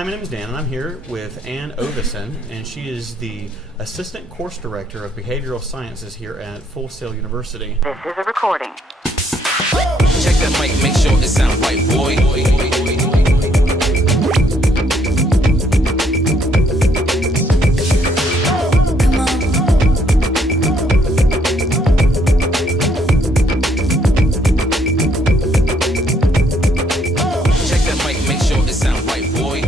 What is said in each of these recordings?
Hi, my name is Dan, and I'm here with Anne Ovesen, and she is the Assistant Course Director of Behavioral Sciences here at Full Sail University. This is a recording. Check that mic, make sure it sound right, boy. Check that mic, make sure it sound right, boy.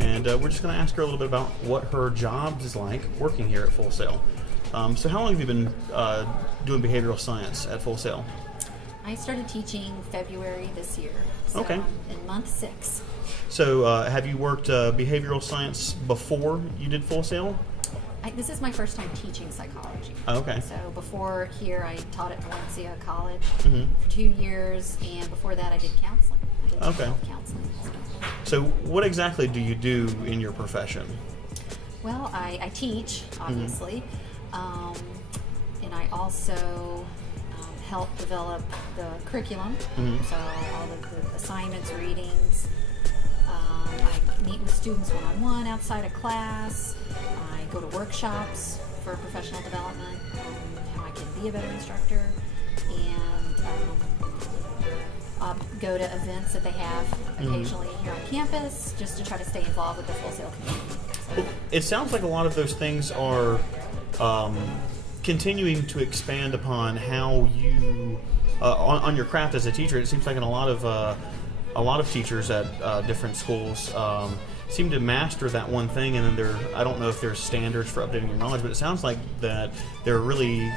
And we're just going to ask her a little bit about what her job is like working here at Full Sail. So how long have you been doing behavioral science at Full Sail? I started teaching February this year, so Okay. I'm in month 6. So have you worked behavioral science before you did Full Sail? This is my first time teaching psychology. Oh, okay. So before here, I taught at Valencia College Mhm. for 2 years, and before that, I did counseling. I did Okay. health counseling. So what exactly do you do in your profession? Well, I teach, obviously, and I also help develop the curriculum, so all of the assignments, readings. I meet with students one-on-one outside of class. I go to workshops for professional development, how I can be a better instructor, and I'll go to events that they have occasionally here on campus just to try to stay involved with the Full Sail community. So, It sounds like a lot of those things are continuing to expand upon how you on your craft as a teacher. It seems like in a lot of teachers at different schools seem to master that one thing, and then I don't know if there's standards for updating your knowledge, but it sounds like that they're really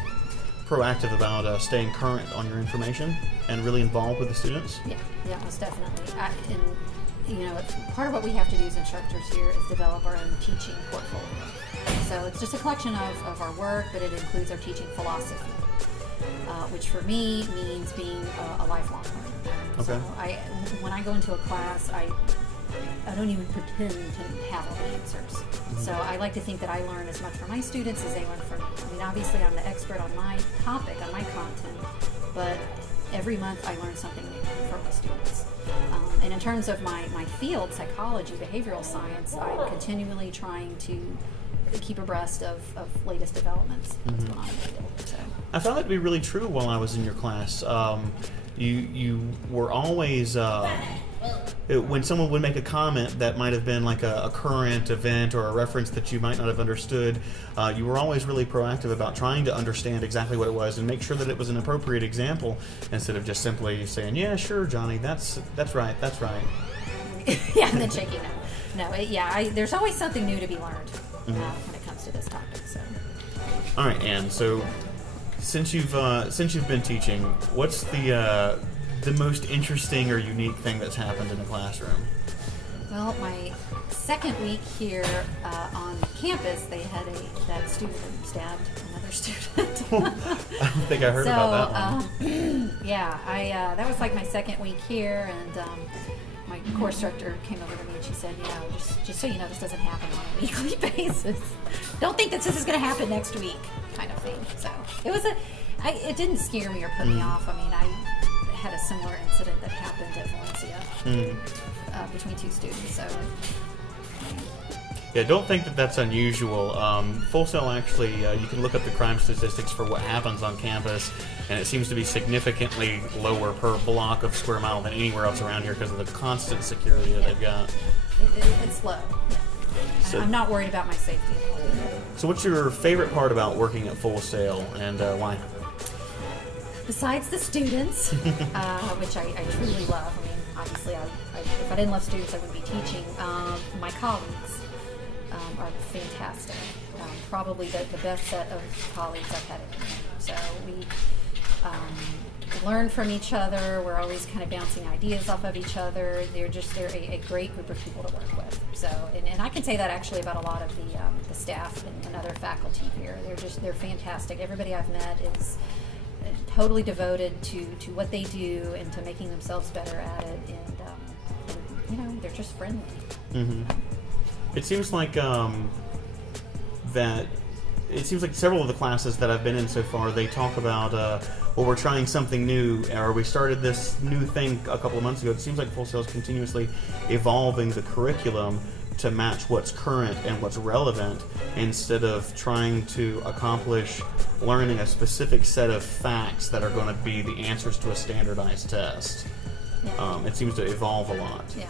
proactive about staying current on your information and really involved with the students. yeah, most definitely. Part of what we have to do as instructors here is develop our own teaching portfolio. So it's just a collection of our work, but it includes our teaching philosophy, which for me means being a lifelong learner. Okay. So when I go into a class, I don't even pretend to have all the answers. So I like to think that I learn as much from my students as they learn from me. I mean, obviously I'm the expert on my topic, on my content, but every month I learn something new from my students. And in terms of my field, psychology, behavioral science, I'm continually trying to keep abreast of latest developments. That's what I'm doing. So. I found that to be really true while I was in your class. You were always when someone would make a comment that might have been like a current event or a reference that you might not have understood, you were always really proactive about trying to understand exactly what it was and make sure that it was an appropriate example instead of just simply saying, "Yeah, sure, Johnny, that's right." Yeah, and then shaking it. There's always something new to be learned when it comes to this topic. So. All right, Anne. So since you've been teaching, what's the most interesting or unique thing that's happened in the classroom? Well, my second week here on campus, they had that student stabbed another student. I don't think I heard about that one. That was like my second week here, and my course director came over to me and she said, just so you know, this doesn't happen on a weekly basis. Don't think that this is going to happen next week, kind of thing. So it was it didn't scare me or put me off. I mean, I had a similar incident that happened at Valencia between 2 students. So. Yeah, don't think that that's unusual. Full Sail actually, you can look up the crime statistics for what happens on campus, and it seems to be significantly lower per block of square mile than anywhere else around here because of the constant security that they've got. It's low. Yeah. So, I'm not worried about my safety. So what's your favorite part about working at Full Sail, and why? Besides the students, which I truly love. I mean, obviously, if I didn't love students, I wouldn't be teaching. My colleagues are fantastic. Probably the best set of colleagues I've had at camp. So we learn from each other. We're always kind of bouncing ideas off of each other. They're a great group of people to work with. So, and I can say that actually about a lot of the staff and other faculty here. They're fantastic. Everybody I've met is totally devoted to what they do and to making themselves better at it, and they're just friendly. It seems like that it seems like several of the classes that I've been in so far, they talk about, well, we're trying something new, or we started this new thing a couple of months ago. It seems like Full Sail is continuously evolving the curriculum to match what's current and what's relevant, instead of trying to accomplish learning a specific set of facts that are going to be the answers to a standardized test. Yeah. It seems to evolve a lot. Yeah.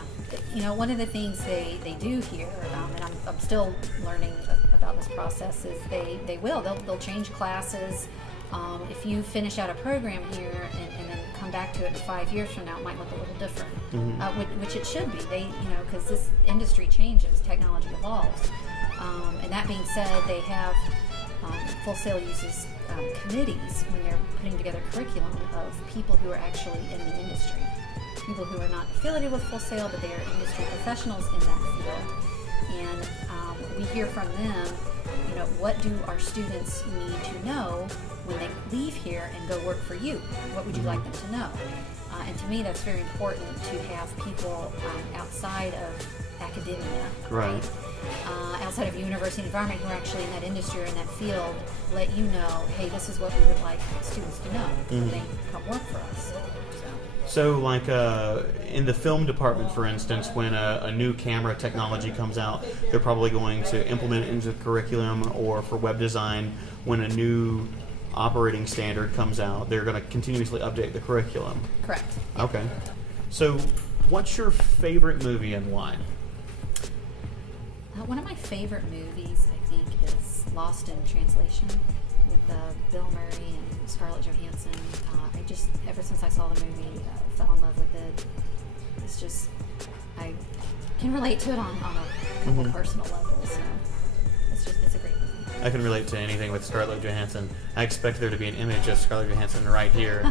You know, one of the things they do here, and I'm still learning about this process, is they'll change classes. If you finish out a program here and then come back to it 5 years from now, it might look a little different, which it should be. Because this industry changes, technology evolves. And that being said, they have Full Sail uses committees when they're putting together curriculum of people who are actually in the industry. People who are not affiliated with Full Sail, but they are industry professionals in that field. And we hear from them, what do our students need to know when they leave here and go work for you? What would you like them to know? And to me, that's very important to have people outside of academia, Right. Outside of a university environment who are actually in that industry or in that field, let you know, hey, this is what we would like students to know when they come work for us. So, like in the film department, for instance, when a new camera technology comes out, they're probably going to implement it into the curriculum, or for web design, when a new operating standard comes out, they're going to continuously update the curriculum. Correct. Okay. So, what's your favorite movie and why? One of my favorite movies, I think, is Lost in Translation with Bill Murray and Scarlett Johansson. Ever since I saw the movie, fell in love with it. It's just, I can relate to it on a couple personal levels. So it's a great movie. I can relate to anything with Scarlett Johansson. I expect there to be an image of Scarlett Johansson right here.